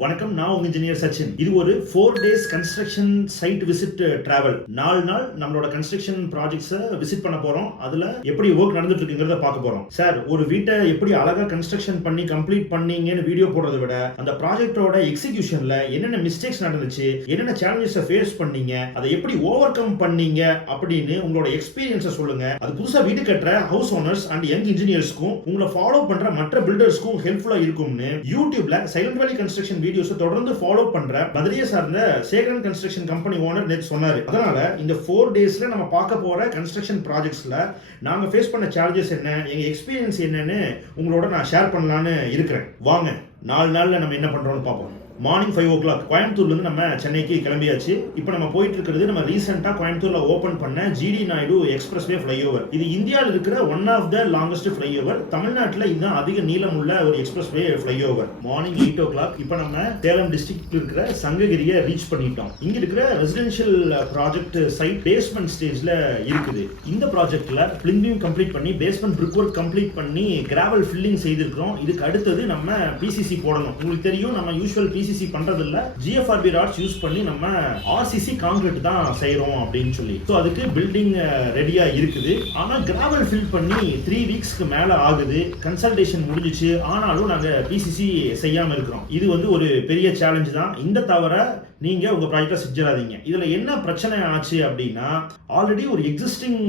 வணக்கம் நான் உங்க இன்ஜினியர் சச்சின். இது ஒரு four days construction site visit travel நாலு நாள் நம்மளோட கன்ஸ்ட்ரக்ஷன் ப்ராஜெக்ட்ஸை விசிட் பண்ண போறோம். அதுல எப்படி ஒர்க் நடந்துட்டு இருக்குங்கிறத பார்க்க போறோம். சார் ஒரு வீட்டை எப்படி அழகா கன்ஸ்ட்ரக்ஷன் பண்ணி கம்ப்ளீட் பண்ணீங்கன்னு வீடியோ போடுறதை விட அந்த ப்ராஜெக்டோட எக்ஸிகியூஷன்ல என்னென்ன மிஸ்டேக்ஸ் நடந்துச்சு என்னென்ன சேலஞ்சஸை ஃபேஸ் பண்ணீங்க அதை எப்படி ஓவர் கம் பண்ணீங்க அப்படின்னு உங்களோட எக்ஸ்பீரியன்ஸை சொல்லுங்க. அது புதுசா வீடு கட்டுற ஹவுஸ் ஓனர்ஸ் அண்ட் யங் இன்ஜினியர்ஸ்க்கும் உங்களை ஃபாலோ பண்ற மற்ற பில்டர்ஸ்க்கும் ஹெல்ப்ஃபுல்லா இருக்கும்னு யூடியூப்ல சைலண்ட் வேலி கன்ஸ்ட்ரக்ஷன் வீடியோஸை தொடர்ந்து ஃபாலோ பண்ற மதுரையை சார்ந்த சேகரன் கன்ஸ்ட்ரக்ஷன் கம்பெனி ஓனர் நேற்று சொன்னாரு. அதனால இந்த ஃபோர் டேஸ்ல நம்ம பார்க்க போற கன்ஸ்ட்ரக்ஷன் ப்ராஜெக்ட்ஸ்ல நாங்க ஃபேஸ் பண்ண சேலஞ்சஸ் என்ன எங்க எக்ஸ்பீரியன்ஸ் என்னன்னு உங்களோட நான் ஷேர் பண்ணலான்னு இருக்கிறேன். வாங்க நாலு நாள்ல நம்ம என்ன பண்றோம்னு பார்ப்போம். மார்னிங் ஃபைவ் ஓ கிளாக் கோயம்புத்தூர்லேருந்து நம்ம சென்னைக்கு கிளம்பியாச்சு. இப்போ நம்ம போயிட்டு இருக்கிறது நம்ம ரீசெண்டாக கோயம்புத்தூரில் ஓப்பன் பண்ண ஜிடி நாயுடு எக்ஸ்பிரஸ்வே ஃப்ளைஓவர் இது இந்தியாவில் இருக்கிற one of the longest flyover தமிழ்நாட்டில் இதுதான் அதிக நீளம் உள்ள ஒரு expressway flyover morning eight o'clock இப்போ நம்ம சேலம் டிஸ்ட்ரிக்ட் இருக்கிற சங்ககிரியை ரீச் பண்ணிட்டோம். இங்கே இருக்கிற ரெசிடென்ஷியல் ப்ராஜெக்ட் சைட் பேஸ்மெண்ட் ஸ்டேஜில் இருக்குது. இந்த ப்ராஜெக்டில் பிளிம்பிங் கம்ப்ளீட் பண்ணி பேஸ்மெண்ட் பிரிக் ஒர்க் கம்ப்ளீட் பண்ணி கிராவல் ஃபில்லிங் செய்திருக்கிறோம். இதுக்கு அடுத்தது நம்ம பிசிசி போடணும். உங்களுக்கு தெரியும் நம்ம யூஸ்வல் பிசிசி பண்றது இல்ல ஜிஎஃப்ஆர்பி ராட்ஸ் யூஸ் பண்ணி நம்ம ஆர்சிசி கான்கிரீட் தான் செய்யறோம் அப்படின்னு சொல்லி. ஸோ அதுக்கு பில்டிங் ரெடியா இருக்குது. ஆனா கிராவல் ஃபில் பண்ணி த்ரீ வீக்ஸ்க்கு மேல ஆகுது. கன்சல்டேஷன் முடிஞ்சிச்சு. ஆனாலும் நாங்க பிசிசி செய்யாம இருக்கிறோம். இது வந்து ஒரு பெரிய சேலஞ்ச் தான். இந்த தவிர நீங்கள் உங்கள் ப்ராஜெக்டை செஞ்சிடாதீங்க இதில் என்ன பிரச்சனை ஆச்சு அப்படின்னா ஆல்ரெடி ஒரு எக்ஸிஸ்டிங்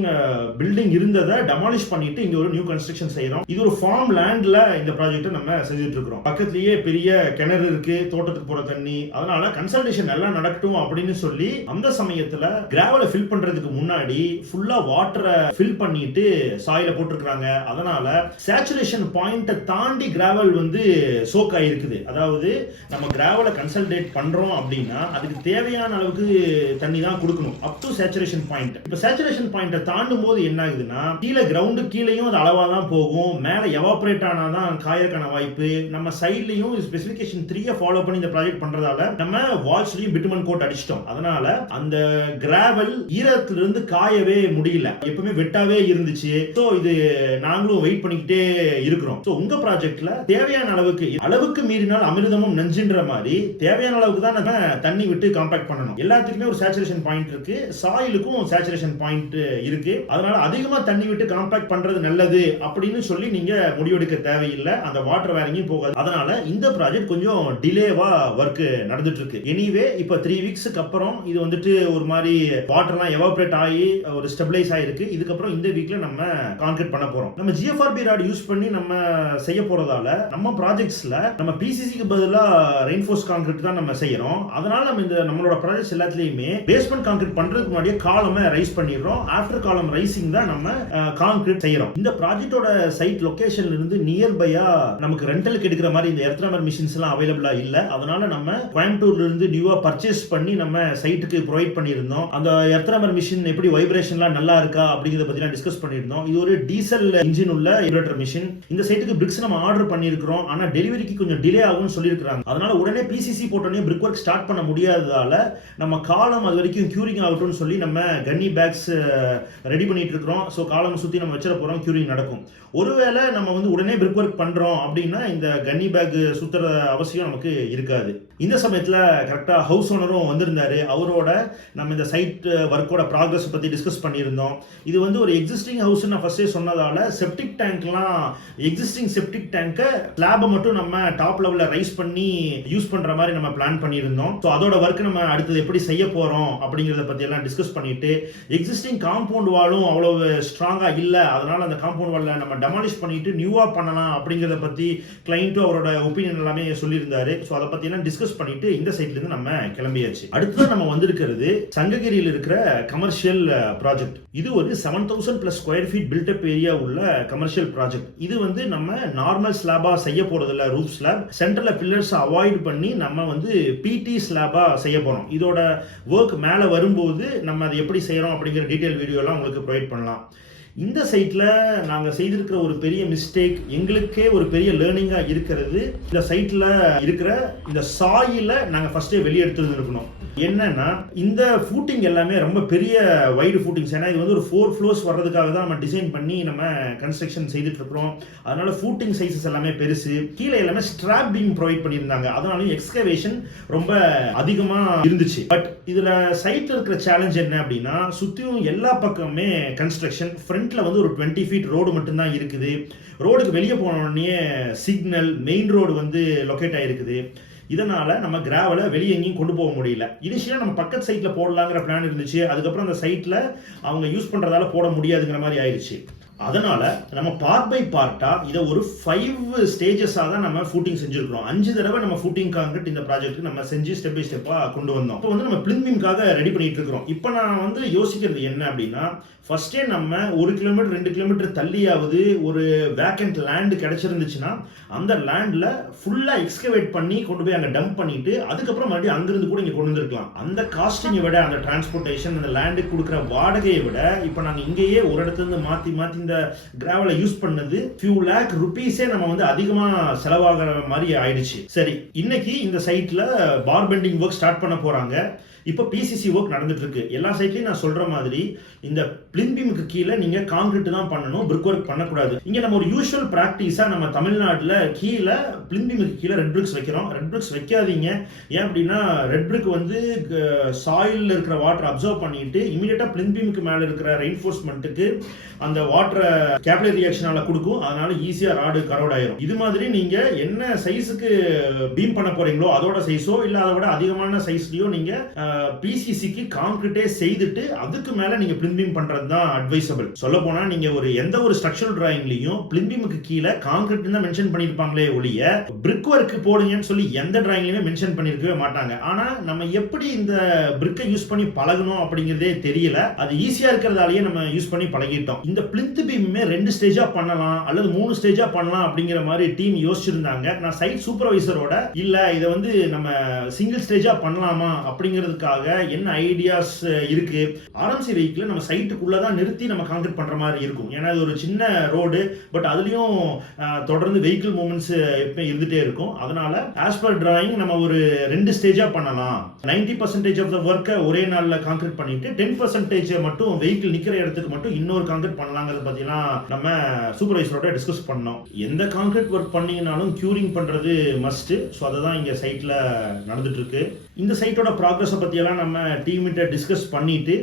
பில்டிங் இருந்ததை டெமாலிஷ் பண்ணிட்டு இங்கே ஒரு நியூ கன்ஸ்ட்ரக்ஷன் செய்கிறோம் இது ஒரு ஃபார்ம் லேண்டில் இந்த ப்ராஜெக்ட்டை நம்ம செஞ்சுட்டு இருக்கிறோம் பக்கத்துலயே பெரிய கிணறு இருக்கு தோட்டத்துக்கு போகிற தண்ணி. அதனால கன்சல்டேஷன் நல்லா நடக்கட்டும் அப்படின்னு சொல்லி அந்த சமயத்தில் கிராவலை ஃபில் பண்ணுறதுக்கு முன்னாடி ஃபுல்லாக வாட்டரை ஃபில் பண்ணிட்டு சாயில போட்டிருக்கிறாங்க. அதனால சேச்சுரேஷன் பாயிண்ட்டை தாண்டி கிராவல் வந்து சோக் ஆயிருக்குது. அதாவது நம்ம கிராவலை கன்சல்டேட் பண்ணுறோம் அப்படின்னா அதுக்கு தேவையான அளவுக்கு தண்ணி தான் கொடுக்கணும். அப் டு சேச்சுரேஷன் பாயிண்ட் இப்போ சேச்சுரேஷன் பாயிண்ட்டை தாண்டும் போது என்ன ஆகுதுன்னா கீழே கிரவுண்டு கீழேயும் அது அளவாக தான் போகும். மேலே எவாபரேட் தான் காயறக்கான வாய்ப்பு. நம்ம சைட்லையும் ஸ்பெசிஃபிகேஷன் த்ரீயை ஃபாலோ பண்ணி இந்த ப்ராஜெக்ட் பண்றதால நம்ம வால்ஸ்லையும் பிட்டுமன் கோட் அடிச்சிட்டோம். அதனால அந்த கிராவல் ஈரத்துலேருந்து காயவே முடியல. எப்பவுமே வெட்டாவே இருந்துச்சு. ஸோ இது நாங்களும் வெயிட் பண்ணிக்கிட்டே இருக்கிறோம். ஸோ உங்கள் ப்ராஜெக்டில் தேவையான அளவுக்கு அளவுக்கு மீறினால் அமிர்தமும் நஞ்சுன்ற மாதிரி தேவையான அளவுக்கு தான் நம்ம தண்ணி விட்டு காம்பாக்ட் பண்ணணும். எல்லாத்துக்குமே ஒரு சேச்சுரேஷன் பாயிண்ட் இருக்கு. சாயிலுக்கும் சேச்சுரேஷன் பாயிண்ட் இருக்கு. அதனால அதிகமா தண்ணி விட்டு காம்பாக்ட் பண்றது நல்லது அப்படின்னு சொல்லி நீங்க முடிவெடுக்க தேவையில்லை. அந்த வாட்டர் வேற எங்கேயும் போகாது. அதனால இந்த ப்ராஜெக்ட் கொஞ்சம் டிலேவா ஒர்க் நடந்துட்டு இருக்கு எனிவே இப்ப த்ரீ வீக்ஸுக்கு அப்புறம் இது வந்துட்டு ஒரு மாதிரி வாட்டர்லாம் எவாபரேட் ஆகி ஒரு ஸ்டெபிளைஸ் ஆயிருக்கு. இதுக்கப்புறம் இந்த வீக்ல நம்ம கான்கிரீட் பண்ண போறோம். நம்ம ஜிஎஃப்ஆர்பி ராட் யூஸ் பண்ணி நம்ம செய்ய போறதால நம்ம ப்ராஜெக்ட்ஸ்ல நம்ம பிசிசிக்கு பதிலாக ரெயின்ஃபோர்ஸ் கான்கிரீட் தான் நம்ம செய்யறோம். அதனால நம்ம இந்த நம்மளோட ப்ராஜெக்ட்ஸ் எல்லாத்துலயுமே பேஸ்மெண்ட் கான்கிரீட் பண்றதுக்கு முன்னாடியே காலமை ரைஸ் பண்ணிடுறோம். ஆஃப்டர் காலம் ரைசிங் தான் நம்ம கான்கிரீட் செய்யறோம். இந்த ப்ராஜெக்டோட சைட் லொகேஷன்ல இருந்து நியர்பையா நமக்கு ரெண்டலுக்கு எடுக்கிற மாதிரி இந்த எர்த்ரமர் மிஷின்ஸ் எல்லாம் அவைலபிளா இல்ல. அதனால நம்ம கோயம்புத்தூர்ல இருந்து நியூவா பர்ச்சேஸ் பண்ணி நம்ம சைட்டுக்கு ப்ரொவைட் பண்ணியிருந்தோம். அந்த எர்த்ரமர் மிஷின் எப்படி வைப்ரேஷன்லாம் நல்லா இருக்கா அப்படிங்கிறத பத்தி டிஸ்கஸ் பண்ணியிருந்தோம். இது ஒரு டீசல் இன்ஜின் உள்ள இன்வெர்டர் மிஷின் இந்த சைட்டுக்கு பிரிக்ஸ் நம்ம ஆர்டர் பண்ணியிருக்கிறோம். ஆனா டெலிவரிக்கு கொஞ்சம் டிலே ஆகும்னு சொல்லியிருக்காங்க அதனால உடனே பிசிசி போட்டோடனே பிரிக் ஒர்க் ஸ்டார்ட் பண்ண முடியாததால நம்ம காலம் அது வரைக்கும் க்யூரிங் ஆகட்டும்னு சொல்லி நம்ம கன்னி பேக்ஸ் ரெடி பண்ணிட்டு இருக்கிறோம். ஸோ காலம் சுற்றி நம்ம வச்சிட போகிறோம் க்யூரிங் நடக்கும். ஒருவேளை நம்ம வந்து உடனே பிரிப் ஒர்க் பண்ணுறோம் அப்படின்னா இந்த கன்னி பேக் சுற்றுற அவசியம் நமக்கு இருக்காது. இந்த சமயத்தில் கரெக்டாக ஹவுஸ் ஓனரும் வந்திருந்தாரு. அவரோட நம்ம இந்த சைட் ஒர்க்கோட ப்ராக்ரஸ் பற்றி டிஸ்கஸ் பண்ணியிருந்தோம். இது வந்து ஒரு எக்ஸிஸ்டிங் ஹவுஸ்னு நான் ஃபஸ்ட்டே சொன்னதால செப்டிக் டேங்க்லாம் எக்ஸிஸ்டிங் செப்டிக் டேங்க்கை ஸ்லாபை மட்டும் நம்ம டாப் லெவலில் ரைஸ் பண்ணி யூஸ் பண்ணுற மாதிரி நம்ம பிளான் பண்ணியிருந்தோம். ஸோ அதோட ஒர்க் நம்ம அடுத்தது எப்படி செய்ய போகிறோம் அப்படிங்கிறத பற்றியெல்லாம் டிஸ்கஸ் பண்ணிட்டு எக்ஸிஸ்டிங் காம்பவுண்ட் வாலும் அவ்வளோ ஸ்ட்ராங்காக இல்லை அதனால் அந்த காம்பவுண்ட் வாலில் நம்ம டெமாலிஷ் பண்ணிட்டு நியூவாக பண்ணலாம் அப்படிங்கிறத பற்றி கிளைண்ட்டும் அவரோட ஒப்பீனியன் எல்லாமே சொல்லியிருந்தாரு. ஸோ அதை பற்றிலாம் டிஸ்கஸ் பண்ணிட்டு இந்த சைட்லேருந்து நம்ம கிளம்பியாச்சு. அடுத்ததான் நம்ம வந்திருக்கிறது சங்ககிரியில் இருக்கிற கமர்ஷியல் ப்ராஜெக்ட் இது ஒரு seven thousand plus square feet built up area உள்ள கமர்ஷியல் ப்ராஜெக்ட் இது வந்து நம்ம நார்மல் ஸ்லாபாக செய்ய போகிறதில்ல ரூஃப் ஸ்லாப் சென்டரில் பில்லர்ஸ் அவாய்ட் பண்ணி நம்ம வந்து பிடி ஸ்லாப் செய்ய போகிறோம் இதோட ஒர்க் மேலே வரும்போது நம்ம அதை எப்படி செய்கிறோம் அப்படிங்கிற டீட்டெயில் வீடியோலாம் உங்களுக்கு ப்ரொவைட் பண்ணலாம். இந்த சைட்டில் நாங்கள் செய்திருக்கிற ஒரு பெரிய மிஸ்டேக் எங்களுக்கே ஒரு பெரிய லேர்னிங்காக இருக்கிறது. இந்த சைட்டில் இருக்கிற இந்த சாயில நாங்கள் ஃபஸ்ட்டே வெளியே எடுத்துருந்துருக்கணும் என்னன்னா இந்த ஃபூட்டிங் எல்லாமே ரொம்ப பெரிய வைடு ஃபூட்டிங்ஸ் ஏன்னா இது வந்து ஒரு ஃபோர் ஃப்ளோர்ஸ் வர்றதுக்காக தான் நம்ம டிசைன் பண்ணி நம்ம கன்ஸ்ட்ரக்ஷன் செய்துட்டு இருக்கிறோம் அதனால ஃபூட்டிங் சைஸஸ் எல்லாமே பெருசு. கீழே எல்லாமே ஸ்ட்ராப்பிங் ப்ரொவைட் பண்ணியிருந்தாங்க. அதனால எக்ஸ்கவேஷன் ரொம்ப அதிகமா இருந்துச்சு. பட் இதுல சைட்ல இருக்கிற சேலஞ்ச் என்ன அப்படின்னா சுத்தியும் எல்லா பக்கமே கன்ஸ்ட்ரக்ஷன் ஃப்ரண்ட்ல வந்து ஒரு டுவெண்ட்டி ஃபீட் ரோடு மட்டும்தான் இருக்குது. ரோடுக்கு வெளியே போன உடனே சிக்னல் மெயின் ரோடு வந்து லொக்கேட் ஆயிருக்குது. இதனால் நம்ம கிராவலை வெளியே எங்கேயும் கொண்டு போக முடியல. இனிஷியலாக நம்ம பக்கத்து சைட்டில் போடலாங்கிற பிளான் இருந்துச்சு. அதுக்கப்புறம் அந்த சைட்டில் அவங்க யூஸ் பண்ணுறதால போட முடியாதுங்கிற மாதிரி ஆயிடுச்சு அதனால் நம்ம பார்ட் பை பார்ட்டா இதை ஒரு ஃபைவ் ஸ்டேஜஸாக தான் நம்ம ஃபூட்டிங் செஞ்சிருக்கிறோம். அஞ்சு தடவை நம்ம ஃபூட்டிங் காங்கிரட் இந்த ப்ராஜெக்ட் நம்ம செஞ்சு ஸ்டெப் பை ஸ்டெப்பாக கொண்டு வந்தோம். இப்போ வந்து நம்ம பிளிம்பிங்காக ரெடி பண்ணிட்டு இருக்கிறோம். இப்போ நான் வந்து யோசிக்கிறது என்ன அப்படின்னா ஃபர்ஸ்டே நம்ம ஒரு கிலோமீட்டர் ரெண்டு கிலோமீட்டர் தள்ளியாவது ஒரு வேக்கண்ட் லேண்டு கிடச்சிருந்துச்சுன்னா அந்த லேண்டில் ஃபுல்லாக எக்ஸ்கவேட் பண்ணி கொண்டு போய் அங்கே டம்ப் பண்ணிட்டு அதுக்கப்புறம் மறுபடியும் அங்கேருந்து கூட இங்கே கொண்டு வந்துருக்கலாம். அந்த காஸ்டிங்கை விட அந்த டிரான்ஸ்போர்ட்டேஷன் அந்த லேண்டுக்கு கொடுக்குற வாடகையை விட இப்போ நாங்கள் இங்கேயே ஒரு இடத்துல இருந்து மாற்றி இந்த கிராவலை யூஸ் பண்ணது ஃபியூ லேக் ருபீஸே நம்ம வந்து அதிகமாக செலவாகிற மாதிரி ஆயிடுச்சு. சரி இன்னைக்கு இந்த சைட்ல பார் பெண்டிங் ஒர்க் ஸ்டார்ட் பண்ண போறாங்க. இப்போ பிசிசி ஒர்க் நடந்துட்டு இருக்கு எல்லா சைட்லயும் நான் சொல்ற மாதிரி இந்த பிளின்பீமுக்கு கீழே நீங்க காங்கிரீட் தான் பண்ணணும் பிரிக் ஒர்க் பண்ணக்கூடாது. இங்க நம்ம ஒரு யூஷுவல் பிராக்டிஸா நம்ம தமிழ்நாட்டில் கீழே பிளின்பீமுக்கு கீழே ரெட் பிரிக்ஸ் வைக்கிறோம். ரெட் பிரிக்ஸ் வைக்காதீங்க. ஏன் அப்படின்னா ரெட் பிரிக் வந்து சாயில் இருக்கிற வாட்டர் அப்சர்வ் பண்ணிட்டு இமீடியட்டா பிளின்பீமுக்கு மேல இருக்கிற ரெயின்ஃபோர்ஸ்மெண்ட்டுக்கு அந்த வாட்டரை கேபிலரி ரியாக்ஷனால கொடுக்கும். அதனால ஈஸியா ராடு கரோட் ஆயிரும். இது மாதிரி நீங்க என்ன சைஸுக்கு பீம் பண்ண போறீங்களோ அதோட சைஸோ இல்ல அதை விட அதிகமான சைஸ்லயோ நீங்க பிசிசிக்கு கான்கிரீட்டே செய்துட்டு அதுக்கு மேல நீங்க பிளிம்பீம் பண்றது தான் அட்வைசபிள் சொல்ல போனா நீங்க ஒரு எந்த ஒரு ஸ்ட்ரக்சரல் டிராயிங்லயும் பிளிம்பீமுக்கு கீழே கான்கிரீட் தான் மென்ஷன் பண்ணிருப்பாங்களே ஒழிய பிரிக் ஒர்க் போடுங்கன்னு சொல்லி எந்த டிராயிங்லயுமே மென்ஷன் பண்ணிருக்கவே மாட்டாங்க. ஆனா நம்ம எப்படி இந்த பிரிக்கை யூஸ் பண்ணி பழகணும் அப்படிங்கிறதே தெரியல. அது ஈஸியா இருக்கிறதாலேயே நம்ம யூஸ் பண்ணி பழகிட்டோம். இந்த பிளிந்த் பீமுமே ரெண்டு ஸ்டேஜா பண்ணலாம் அல்லது மூணு ஸ்டேஜா பண்ணலாம் அப்படிங்கிற மாதிரி டீம் யோசிச்சிருந்தாங்க. நான் சைட் சூப்பர்வைசரோட இல்ல இதை வந்து நம்ம சிங்கிள் ஸ்டேஜா பண்ணலாமா? பண்ணுறதுக்காக என்ன ஐடியாஸ் இருக்கு? ஆர்எம்சி வெஹிக்கிள் நம்ம சைட்டுக்குள்ளே தான் நிறுத்தி நம்ம கான்கிரீட் பண்ணுற மாதிரி இருக்கும். ஏன்னா இது ஒரு சின்ன ரோடு பட் அதுலேயும் தொடர்ந்து வெஹிக்கிள் மூமெண்ட்ஸ் எப்பயும் இருந்துகிட்டே இருக்கும். அதனால ஆஸ் பர் டிராயிங் நம்ம ஒரு ரெண்டு ஸ்டேஜாக பண்ணலாம். 90% பர்சன்டேஜ் ஆஃப் த ஒர்க்கை ஒரே நாளில் கான்கிரீட் பண்ணிட்டு டென் பர்சன்டேஜ் மட்டும் வெஹிக்கிள் நிற்கிற இடத்துக்கு மட்டும் இன்னொரு கான்கிரீட் பண்ணலாங்கிறத பார்த்தீங்கன்னா நம்ம சூப்பர்வைசரோட டிஸ்கஸ் பண்ணோம். எந்த கான்கிரீட் ஒர்க் பண்ணீங்கனாலும் க்யூரிங் பண்ணுறது மஸ்ட்டு ஸோ அதை தான் இங்கே சைட்டில் நடந்துட்டு இருக்கு. இந்த சைட்டோட ப்ராக்ரஸை பற்றியெல்லாம் நம்ம டீம்கிட்ட டிஸ்கஸ் பண்ணிட்டு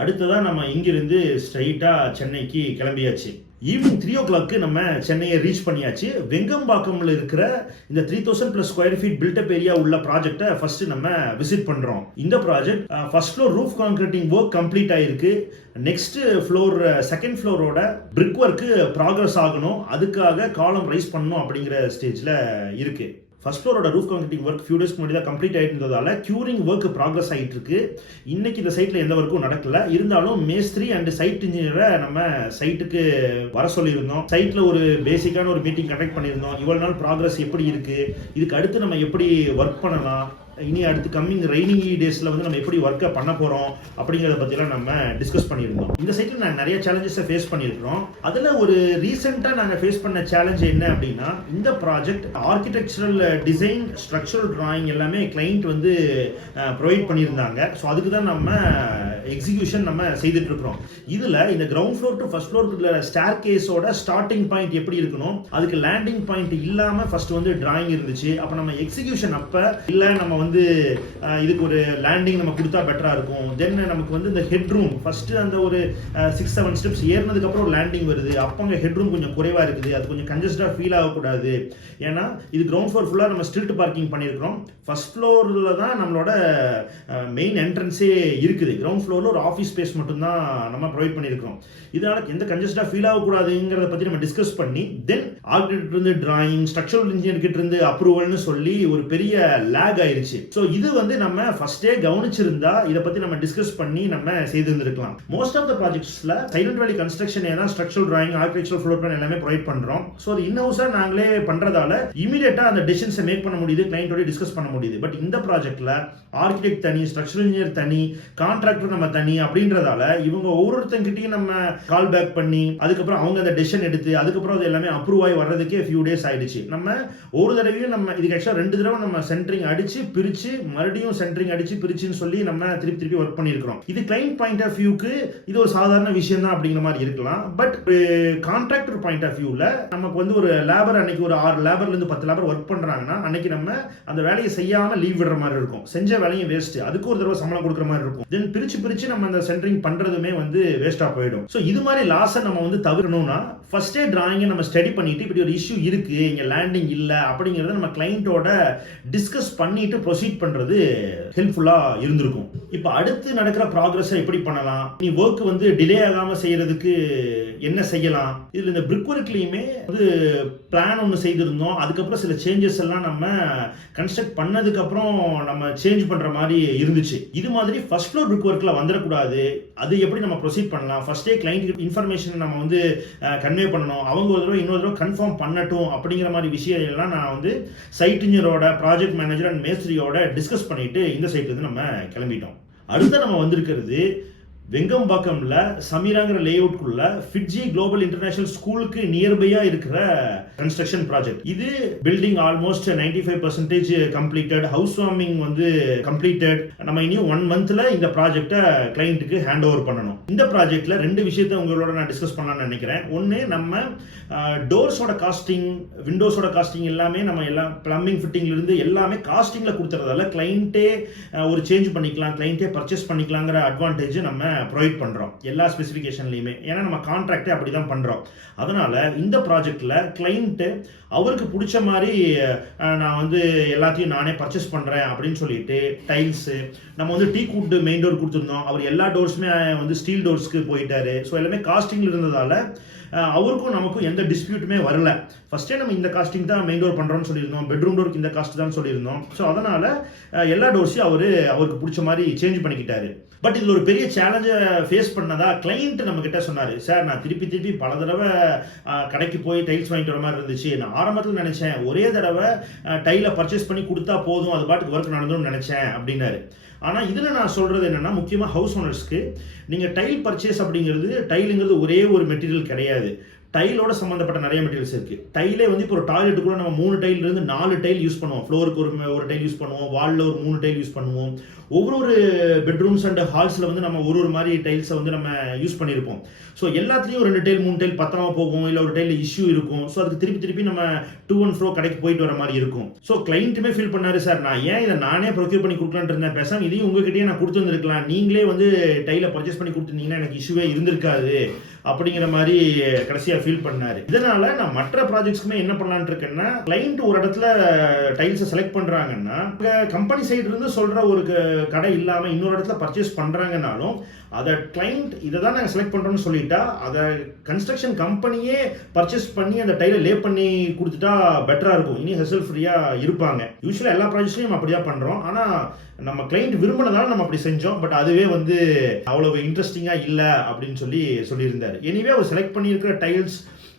அடுத்ததாக நம்ம இங்கிருந்து ஸ்ட்ரைட்டாக சென்னைக்கு கிளம்பியாச்சு. ஈவினிங் த்ரீ ஓ கிளாக்கு நம்ம சென்னையை ரீச் பண்ணியாச்சு. வெங்கம்பாக்கம்ல இருக்கிற இந்த three thousand plus square feet built up area உள்ள ப்ராஜெக்ட்டை ஃபர்ஸ்ட் நம்ம விசிட் பண்றோம். இந்த project first floor roof concreting work complete ஆயிருக்கு. நெக்ஸ்ட் ஃப்ளோர் செகண்ட் ஃப்ளோரோட பிரிக் ஒர்க்கு ப்ராக்ரஸ் ஆகணும். அதுக்காக காலம் ரைஸ் பண்ணணும் அப்படிங்கிற ஸ்டேஜில் இருக்கு. ஃபஸ்ட் ஃப்ளோரோட ரூஃப் கான்கிரீட்டிங் ஒர்க் ஃபியூ டேஸ்க்கு முன்னாடி தான் கம்ப்ளீட் ஆகிட்டு க்யூரிங் ஒர்க் ப்ராக்ரஸ் ஆகிட்டு இருக்கு இன்னைக்கு இந்த சைட்ல எந்த ஒர்க்கும் நடக்கல. இருந்தாலும் மேஸ்திரி அண்ட் சைட் இன்ஜினியரை நம்ம சைட்டுக்கு வர சொல்லியிருந்தோம். சைட்ல ஒரு பேசிக்கான ஒரு மீட்டிங் கண்டக்ட் பண்ணியிருந்தோம். இவ்வளோ நாள் ப்ராக்ரஸ் எப்படி இருக்கு? இதுக்கு அடுத்து நம்ம எப்படி ஒர்க் பண்ணலாம்? இனி அடுத்து கம்மிங் ரெய்னி டேஸில் வந்து நம்ம எப்படி ஒர்க்கை பண்ண போகிறோம் அப்படிங்கிறத பற்றிலாம் நம்ம டிஸ்கஸ் பண்ணியிருந்தோம். இந்த சைட்ல நான் நிறைய சேலஞ்சஸை ஃபேஸ் பண்ணியிருக்கிறோம். அதில் ஒரு ரீசெண்டாக நாங்கள் ஃபேஸ் பண்ண சேலஞ்ச் என்ன அப்படின்னா இந்த project architectural design structural drawing எல்லாமே கிளைண்ட் வந்து ப்ரொவைட் பண்ணியிருந்தாங்க. ஸோ அதுக்கு தான் நம்ம எக்ஸிகியூஷன் நம்ம செய்துட்டு இருக்கிறோம் இதுல இந்த ground floor to first floor star கேஸோட ஸ்டார்டிங் பாயிண்ட் எப்படி இருக்கணும்? அதுக்கு லேண்டிங் பாயிண்ட் இல்லாம ஃபர்ஸ்ட் வந்து டிராயிங் இருந்துச்சு. அப்ப நம்ம எக்ஸிகியூஷன் அப்ப இல்ல நம்ம வந்து இதுக்கு ஒரு லேண்டிங் நம்ம கொடுத்தா பெட்டரா இருக்கும். தென் நமக்கு வந்து இந்த ஹெட் ரூம் ஃபர்ஸ்ட் அந்த ஒரு சிக்ஸ் செவன் ஸ்டெப்ஸ் ஏறினதுக்கு அப்புறம் லேண்டிங் வருது. அப்போ அங்கே ஹெட் ரூம் கொஞ்சம் குறைவா இருக்குது. அது கொஞ்சம் கன்ஜஸ்டா ஃபீல் ஆகக்கூடாது. ஏன்னா இது கிரவுண்ட் ஃப்ளோர் ஃபுல்லாக நம்ம ஸ்ட்ரில்ட் பார்க்கிங் பண்ணியிருக்கிறோம் ஃபர்ஸ்ட் ஃப்ளோரில் தான் நம்மளோட மெயின் என்ட்ரன்ஸே இருக்குது. கிரவுண்ட் ஃப்ளோரில் ஒரு ஆஃபீஸ் ஸ்பேஸ் மட்டும்தான் நம்ம ப்ரொவைட் பண்ணியிருக்கிறோம். இதனால எந்த கன்ஜஸ்டாக ஃபீல் ஆகக்கூடாதுங்கிறத பற்றி நம்ம டிஸ்கஸ் பண்ணி தென் ஆர்கிடெக்ட் இருந்து டிராயிங் ஸ்ட்ரக்சரல் இன்ஜினியர் கிட்ட இருந்து அப்ரூவல்னு சொல்லி ஒரு பெரிய லேக் ஆயிருச்சு. ஸோ இது வந்து நம்ம ஃபர்ஸ்டே கவனிச்சிருந்தா இதை பத்தி நம்ம டிஸ்கஸ் பண்ணி நம்ம செய்திருந்திருக்கலாம். மோஸ்ட் ஆஃப் த ப்ராஜெக்ட்ஸில் சைலண்ட் வேலி கன்ஸ்ட்ரக்ஷனே ஏன்னா structural drawing architectural floor plan எல்லாமே ப்ரொவைட் பண்றோம். ஸோ அது இன்னவுஸா நாங்களே பண்றதால இமீடியட்டாக அந்த டிசிஷன்ஸை மேக் பண்ண முடியுது கிளைண்டோட டிஸ்கஸ் பண்ண முடியுது. பட் இந்த ப்ராஜெக்ட்ல ஆர்கிடெக்ட் தனி ஸ்ட்ரக்சரல் இன்ஜினியர் தனி கான்ட்ராக்டர் நம்ம நம்ம தனி அப்படின்றதால இவங்க ஒவ்வொருத்தங்கிட்டையும் நம்ம கால் பேக் பண்ணி அதுக்கப்புறம் அவங்க அந்த டெசிஷன் எடுத்து அதுக்கப்புறம் அது எல்லாமே அப்ரூவ் ஆகி வர்றதுக்கே ஃபியூ டேஸ் ஆயிடுச்சு. நம்ம ஒரு தடவையும் நம்ம இதுக்கு ஆக்சுவலாக ரெண்டு தடவை நம்ம சென்டரிங் அடிச்சு பிரிச்சு மறுபடியும் சென்டரிங் அடிச்சு பிரிச்சுன்னு சொல்லி நம்ம திருப்பி திருப்பி ஒர்க் பண்ணியிருக்கிறோம். இது கிளைண்ட் பாயிண்ட் ஆஃப் வியூக்கு இது ஒரு சாதாரண விஷயம் தான் அப்படிங்கிற மாதிரி இருக்கலாம். பட் கான்ட்ராக்டர் பாயிண்ட் ஆஃப் வியூவில் நமக்கு வந்து ஒரு லேபர் அன்னைக்கு ஒரு ஆறு லேபர்லேருந்து பத்து லேபர் ஒர்க் பண்ணுறாங்கன்னா அன்னைக்கு நம்ம அந்த வேலையை செய்யாமல் லீவ் விடுற மாதிரி இருக்கும். செஞ்ச வேலையும் வேஸ்ட் அதுக்கு ஒரு தடவை சம்பளம் கொடுக்குற மாதிரி இருக்கும். தென் பிரிச்சு பிரித்து நம்ம அந்த சென்டரிங் பண்ணுறதுமே வந்து வேஸ்ட்டாக போயிடும். ஸோ இது மாதிரி லாஸை நம்ம வந்து தவிரணும்னா ஃபஸ்ட்டே டிராயிங்கை நம்ம ஸ்டடி பண்ணிட்டு இப்படி ஒரு இஷ்யூ இருக்குது இங்கே லேண்டிங் இல்லை அப்படிங்கிறத நம்ம கிளைண்ட்டோட டிஸ்கஸ் பண்ணிட்டு ப்ரொசீட் பண்ணுறது ஹெல்ப்ஃபுல்லாக இருந்திருக்கும். இப்போ அடுத்து நடக்கிற ப்ராக்ரஸை எப்படி பண்ணலாம்? நீ ஒர்க் வந்து டிலே ஆகாமல் செய்யறதுக்கு என்ன செய்யலாம்? இதில் இந்த பிரிக் ஒர்க்லேயுமே வந்து பிளான் ஒன்று செய்திருந்தோம். அதுக்கப்புறம் சில சேஞ்சஸ் எல்லாம் நம்ம கன்ஸ்ட்ரக்ட் பண்ணதுக்கப்புறம் நம்ம சேஞ்ச் பண்ணுற மாதிரி இருந்துச்சு. இது மாதிரி ஃபர்ஸ்ட் ஃப்ளோர் பிரிக் ஒர்க்கில் வந்துடக்கூடாது அது எப்படி நம்ம ப்ரொசீட் பண்ணலாம்? ஃபர்ஸ்டே கிளைண்ட் இன்ஃபர்மேஷன் நம்ம வந்து கன்வே பண்ணணும். அவங்க ஒரு தடவை இன்னொரு தடவை கன்ஃபார்ம் பண்ணட்டும் அப்படிங்கிற மாதிரி விஷயம் எல்லாம் நான் வந்து சைட் இன்ஜினியரோட ப்ராஜெக்ட் மேனேஜர் அண்ட் மேஸ்திரியோட டிஸ்கஸ் பண்ணிட்டு இந்த சைட்லேருந்து நம்ம கிளம்பிட்டோம். அடுத்து நம்ம வந்திருக்கிறது வெங்கம்பாக்கம்ல சமீராங்கிற லேஅவுட்குள்ள ஃபிட்ஜி குளோபல் இன்டர்நேஷனல் ஸ்கூலுக்கு நியர்பையாக இருக்கிற கன்ஸ்ட்ரக்ஷன் ப்ராஜெக்ட் இது building almost ninety five percentage completed house warming வந்து கம்ப்ளீட்டட் நம்ம இனியும் ஒன் மந்த்ல இந்த ப்ராஜெக்டை கிளைண்ட்டுக்கு ஹேண்ட் ஓவர் பண்ணணும். இந்த ப்ராஜெக்ட்ல ரெண்டு விஷயத்தை உங்களோட நான் டிஸ்கஸ் பண்ணலாம்னு நினைக்கிறேன். ஒன்று நம்ம டோர்ஸோட காஸ்டிங் விண்டோஸோட காஸ்டிங் எல்லாமே நம்ம எல்லாம் பிளம்பிங் ஃபிட்டிங்ல இருந்து எல்லாமே காஸ்டிங்ல கொடுத்துறதால கிளைண்ட்டே ஒரு சேஞ்ச் பண்ணிக்கலாம் கிளைண்ட்டே பர்ச்சேஸ் பண்ணிக்கலாங்கிற அட்வான்டேஜ் நம்ம ப்ரொவைட் பண்ணுறோம் எல்லா ஸ்பெசிஃபிகேஷன்லையுமே ஏன்னா நம்ம கான்ட்ராக்டே அப்படி தான் பண்ணுறோம் அதனால இந்த ப்ராஜெக்டில் அப்படின்ட்டு அவருக்கு பிடிச்ச மாதிரி நான் வந்து எல்லாத்தையும் நானே பர்ச்சேஸ் பண்ணுறேன் அப்படின்னு சொல்லிட்டு டைல்ஸு நம்ம வந்து டீ கூட்டு மெயின் டோர் கொடுத்துருந்தோம். அவர் எல்லா டோர்ஸுமே வந்து ஸ்டீல் டோர்ஸ்க்கு போயிட்டாரு. ஸோ எல்லாமே காஸ்டிங்கில் இருந்ததால அவருக்கும் நமக்கும் எந்த டிஸ்பியூட்டுமே வரல. ஃபஸ்ட்டே நம்ம இந்த காஸ்டிங் தான் மெயின் டோர் பண்ணுறோம்னு சொல்லியிருந்தோம். பெட்ரூம் டோருக்கு இந்த காஸ்ட் தான் சொல்லியிருந்தோம். ஸோ அதனால் எல்லா டோர்ஸையும் அவர் அவருக்கு பிடிச்ச மாதிரி சேஞ்ச் பண்ணிக்கிட்டாரு. பட் இதில் ஒரு பெரிய சேலஞ்சை ஃபேஸ் பண்ணதா கிளைண்ட் நம்மக்கிட்ட சொன்னார். சார் நான் திருப்பி திருப்பி பல தடவை கடைக்கு போய் டைல்ஸ் வாங்கிட்டு வர மாதிரி இருந்துச்சு. நான் ஆரம்பத்தில் நினச்சேன் ஒரே தடவை டைலை பர்ச்சேஸ் பண்ணி கொடுத்தா போதும். அது பாட்டுக்கு ஒர்க் நடந்துடும் நினச்சேன் அப்படின்னாரு. ஆனால் இதில் நான் சொல்கிறது என்னென்னா முக்கியமாக ஹவுஸ் ஓனர்ஸ்க்கு நீங்கள் டைல் பர்ச்சேஸ் அப்படிங்கிறது டைலுங்கிறது ஒரே ஒரு மெட்டீரியல் கிடையாது. டைலோட சம்மந்தப்பட்ட நிறைய மெட்டீரியல்ஸ் இருக்கு. டைலே வந்து இப்போ ஒரு டாய்லெட் கூட நம்ம மூணு டைல் இருந்து நாலு டைல் யூஸ் பண்ணுவோம். ஃப்ளோருக்கு ஒரு ஒரு டைல் யூஸ் பண்ணுவோம். வாலில் ஒரு மூணு டைல் யூஸ் பண்ணுவோம். ஒவ்வொரு ஒரு பெட்ரூம்ஸ் அண்ட் ஹால்ஸில் வந்து நம்ம ஒரு ஒரு மாதிரி டைல்ஸை வந்து நம்ம யூஸ் பண்ணியிருப்போம் ஸோ எல்லாத்துலேயும் ரெண்டு டைல் மூணு டைல் பத்திரமா போகும். இல்லை ஒரு டைலில் இஷ்யூ இருக்கும். ஸோ அதுக்கு திருப்பி திருப்பி நம்ம டூ அண்ட் ஃப்ரோ கடைக்கு போயிட்டு வர மாதிரி இருக்கும். ஸோ கிளைண்ட்டுமே ஃபீல் பண்ணாரு சார் நான் ஏன் இதை நானே ப்ரொக்யூர் பண்ணி கொடுக்கலான்ட்டு இருந்தேன். பேசாமல் இதையும் உங்ககிட்டயே நான் கொடுத்துருந்துருக்கலாம் நீங்களே வந்து டைலை பர்ச்சேஸ் பண்ணி கொடுத்துருந்தீங்கன்னா எனக்கு இஷ்யூவே இருந்திருக்காது. அப்படிங்கிற மாதிரி கடைசியாக ஃபீல் பண்ணார். இதனால் நான் மற்ற ப்ராஜெக்ட்ஸ்க்குமே என்ன பண்ணலாம்னு இருக்கேன்னா கிளைண்ட் ஒரு இடத்துல டைல்ஸை செலக்ட் பண்ணுறாங்கன்னா கம்பெனி சைட்லேருந்து சொல்கிற ஒரு கடை இல்லாமல் இன்னொரு இடத்துல பர்ச்சேஸ் பண்ணுறாங்கனாலும் அதை கிளைண்ட் இதை தான் நாங்கள் செலக்ட் பண்ணுறோம்னு சொல்லிட்டா அதை கன்ஸ்ட்ரக்ஷன் கம்பெனியே பர்ச்சேஸ் பண்ணி அந்த டைலை லே பண்ணி கொடுத்துட்டா பெட்டராக இருக்கும். இனி ஹெசல் ஃப்ரீயாக இருப்பாங்க. யூஸ்வலாக எல்லா ப்ராஜெக்ட்ஸ்லையும் அப்படி தான் பண்ணுறோம் ஆனால் நம்ம கிளைண்ட் விரும்பினதால நம்ம அப்படி செஞ்சோம் பட் அதுவே வந்து அவ்வளவு இன்ட்ரெஸ்டிங்காக இல்லை அப்படின்னு சொல்லி சொல்லியிருந்தார். எனிவே அவர் செலக்ட் பண்ணியிருக்கிற டைல்ஸ்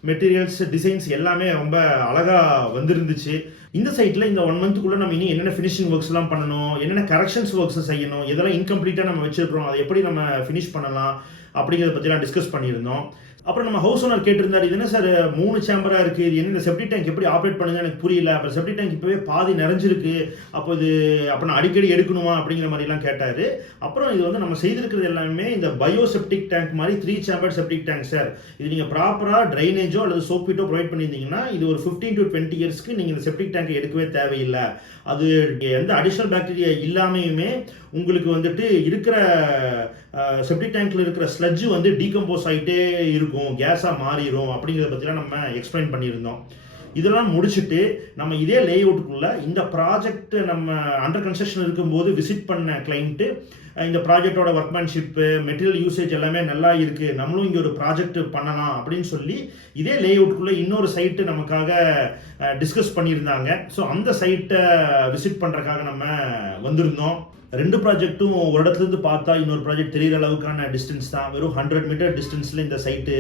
மெட்டீரியல்ஸ் டிசைன்ஸ் எல்லாமே ரொம்ப அழகாக வந்திருந்துச்சு. இந்த சைட்டில் இந்த ஒன் மந்த்துக்குள்ளே நம்ம இனி என்னென்ன ஃபினிஷிங் ஒர்க்ஸ்லாம் பண்ணணும் என்னென்ன கரெக்ஷன்ஸ் ஒர்க்ஸ் செய்யணும் எதெல்லாம் இன்கம்ப்ளீட்டாக நம்ம வச்சுருக்கிறோம் அதை எப்படி நம்ம ஃபினிஷ் பண்ணலாம் அப்படிங்கிறத பற்றிலாம் டிஸ்கஸ் பண்ணியிருந்தோம். அப்புறம் நம்ம ஹவுஸ் ஓனர் கேட்டிருந்தாரு இது என்ன சார் மூணு சேம்பராக இருக்குது இது என்ன செப்டி டேங்க் எப்படி ஆப்ரேட் பண்ணுங்க எனக்கு புரியல. அப்புறம் செப்டி டேங்க் இப்பவே பாதி நிறைஞ்சிருக்கு. அப்போ இது அப்போ நான் அடிக்கடி எடுக்கணுமா அப்படிங்கிற மாதிரிலாம் கேட்டார். அப்புறம் இது வந்து நம்ம செய்திருக்கிறது எல்லாமே இந்த பயோ செப்டிக் டேங்க் மாதிரி three chamber septic tank sir இது நீங்கள் ப்ராப்பராக ட்ரைனேஜோ அல்லது சோப்பிட்டோ ப்ரொவைட் பண்ணியிருந்தீங்கன்னா இது ஒரு 15 டு டுவெண்ட்டி இயர்ஸ்க்கு நீங்கள் இந்த செப்டிக் டேங்கை எடுக்கவே தேவையில்லை. அது எந்த அடிஷனல் பாக்டீரியா இல்லாமையுமே உங்களுக்கு வந்துட்டு இருக்கிற செப்டிக் டேங்க்ல இருக்கிற ஸ்லட்ஜ் வந்து டீகம்போஸ் ஆகிட்டே இருக்கும். கேஸாக மாறிடும் அப்படிங்கிறத பற்றிலாம் நம்ம எக்ஸ்பிளைன் பண்ணியிருந்தோம். இதெல்லாம் முடிச்சுட்டு நம்ம இதே லே அவுட்டுக்குள்ளே இந்த ப்ராஜெக்ட் நம்ம அண்டர் கன்ஸ்ட்ரக்ஷன் இருக்கும்போது விசிட் பண்ண கிளைண்ட்டு இந்த ப்ராஜெக்டோட ஒர்க்மேன்ஷிப்பு மெட்டீரியல் யூசேஜ் எல்லாமே நல்லா இருக்குது நம்மளும் இங்கே ஒரு ப்ராஜெக்ட் பண்ணலாம் அப்படின்னு சொல்லி இதே லே அவுட்டுக்குள்ளே இன்னொரு சைட்டு நமக்காக டிஸ்கஸ் பண்ணியிருந்தாங்க. ஸோ அந்த சைட்டை விசிட் பண்ணுறதுக்காக நம்ம வந்திருந்தோம். ரெண்டு ப்ராஜெக்ட்டும் ஒரு இடத்துலேருந்து பார்த்தா இன்னொரு ப்ராஜெக்ட் தெரியிற அளவுக்கான டிஸ்டன்ஸ் தான். வெறும் ஹண்ட்ரட் மீட்டர் டிஸ்டன்ஸில் இந்த சைட்டு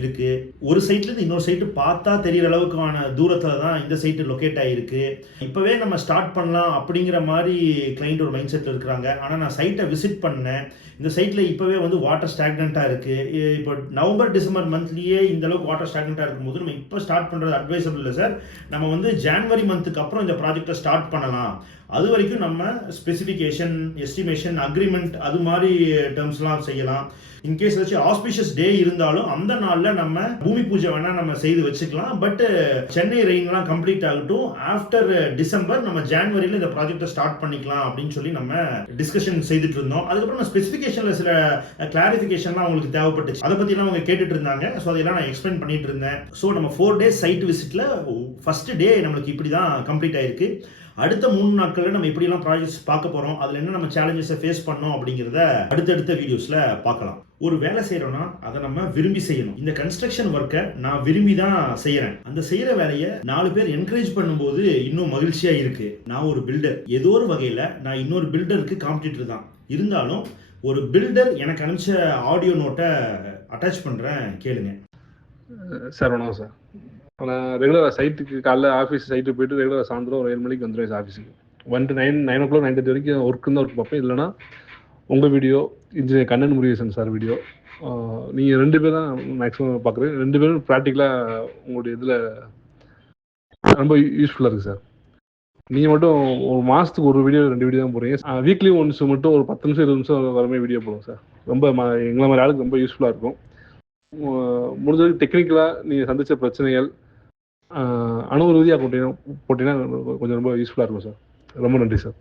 இருக்குது ஒரு சைட்லேருந்து இன்னொரு சைட்டு பார்த்தா தெரிகிற அளவுக்கான தூரத்தில் தான் இந்த சைட்டு லொக்கேட் ஆகிருக்கு இப்போவே நம்ம ஸ்டார்ட் பண்ணலாம் அப்படிங்கிற மாதிரி கிளைண்ட் ஒரு மைண்ட் செட்டில் இருக்கிறாங்க. ஆனால் நான் சைட்டை விசிட் பண்ணேன். இந்த சைட்டில் இப்போவே வந்து வாட்டர் ஸ்டாக்னண்ட்டாக இருக்குது இப்போ நவம்பர் டிசம்பர் மந்த்லேயே இந்த அளவுக்கு வாட்டர் ஸ்டாக்னண்ட்டாக இருக்கும்போது நம்ம இப்போ ஸ்டார்ட் பண்ணுறது அட்வைசபிள் இல்லை சார் நம்ம வந்து ஜான்வரி மந்த்துக்கு அப்புறம் இந்த ப்ராஜெக்டை ஸ்டார்ட் பண்ணலாம். அது வரைக்கும் நம்ம ஸ்பெசிஃபிகேஷன் எஸ்டிமேஷன் அக்ரிமெண்ட் அது மாதிரி டேர்ம்ஸ்லாம் செய்யலாம். இன்கேஸ் ஏதாச்சும் ஆஸ்பிஷியஸ் டே இருந்தாலும் அந்த நாளில் நம்ம பூமி பூஜை வேணால் நம்ம செய்து வச்சுக்கலாம். பட் சென்னை ரெயின்லாம் கம்ப்ளீட் ஆகட்டும் ஆஃப்டர் டிசம்பர் நம்ம ஜான்வரியில் இந்த ப்ராஜெக்டை ஸ்டார்ட் பண்ணிக்கலாம் அப்படின்னு சொல்லி நம்ம டிஸ்கஷன் செய்துட்டு இருந்தோம். அதுக்கப்புறம் நம்ம ஸ்பெசிஃபிகேஷனில் சில கிளாரிஃபிகேஷன்லாம் அவங்களுக்கு தேவைப்பட்டுச்சு. அதை பற்றிலாம் அவங்க கேட்டுட்டு இருந்தாங்க. ஸோ அதெல்லாம் நான் எக்ஸ்பிளைன் பண்ணிட்டு இருந்தேன். ஸோ நம்ம ஃபோர் டேஸ் சைட் விசிட்டில் ஃபஸ்ட்டு டே நம்மளுக்கு இப்படி தான் கம்ப்ளீட் ஆயிருக்கு. அடுத்த மூணு நாட்களில் நம்ம எப்படிலாம் ப்ராஜெக்ட்ஸ் பார்க்க போகிறோம் அதில் என்ன நம்ம சேலஞ்சஸை ஃபேஸ் பண்ணோம் அப்படிங்கிறத அடுத்தடுத்த வீடியோஸில் பார்க்கலாம். ஒரு வேலை செய்கிறோன்னா அதை நம்ம விரும்பி செய்யணும். இந்த கன்ஸ்ட்ரக்ஷன் ஒர்க்கை நான் விரும்பி தான் செய்கிறேன் அந்த செய்கிற வேலையை நாலு பேர் என்கரேஜ் பண்ணும்போது இன்னும் மகிழ்ச்சியாக இருக்குது நான் ஒரு பில்டர் ஏதோ ஒரு வகையில் நான் இன்னொரு பில்டருக்கு காம்படிட்டர் தான். இருந்தாலும் ஒரு பில்டர் எனக்கு அனுப்பிச்ச ஆடியோ நோட்டை அட்டாச் பண்ணுறேன் கேளுங்க. சார் வணக்கம் சார். நான் ரெகுலராக சைட்டுக்கு காலைல ஆஃபீஸ் சைட்டுக்கு போயிட்டு ரெகுலராக சாயந்தரம் ஒரு ஏழு மணிக்கு வந்துடுவேன் ஆஃபீஸுக்கு வந்துட்டு nine nine o'clock nine thirty வரைக்கும் ஒர்க்கு தான் ஒர்க் பார்ப்பேன். இல்லைனா உங்கள் video engineer Kannan Murugesan sir video நீங்கள் ரெண்டு பேர் தான் மேக்ஸிமம் பார்க்குறேன் ரெண்டு பேரும் ப்ராக்டிக்கலாக உங்களுடைய இதில் ரொம்ப யூஸ்ஃபுல்லாக இருக்குது சார். நீங்கள் மட்டும் ஒரு மாதத்துக்கு ஒரு வீடியோ ரெண்டு வீடியோ தான் போகிறீங்க வீக்லி ஒன்ஸ் மட்டும் ஒரு பத்து நிமிஷம் இருபது நிமிஷம் வரமே வீடியோ போடுவோம் சார். ரொம்ப ம எங்களை மாதிரி ஆளுக்கு ரொம்ப யூஸ்ஃபுல்லாக இருக்கும். முடிஞ்ச டெக்னிக்கலாக நீங்கள் சந்தித்த பிரச்சனைகள் அணுகு ரீதியாக போட்டீங்கன்னா போட்டீங்கன்னா கொஞ்சம் ரொம்ப யூஸ்ஃபுல்லாக இருக்கும் சார் ரொம்ப நன்றி சார்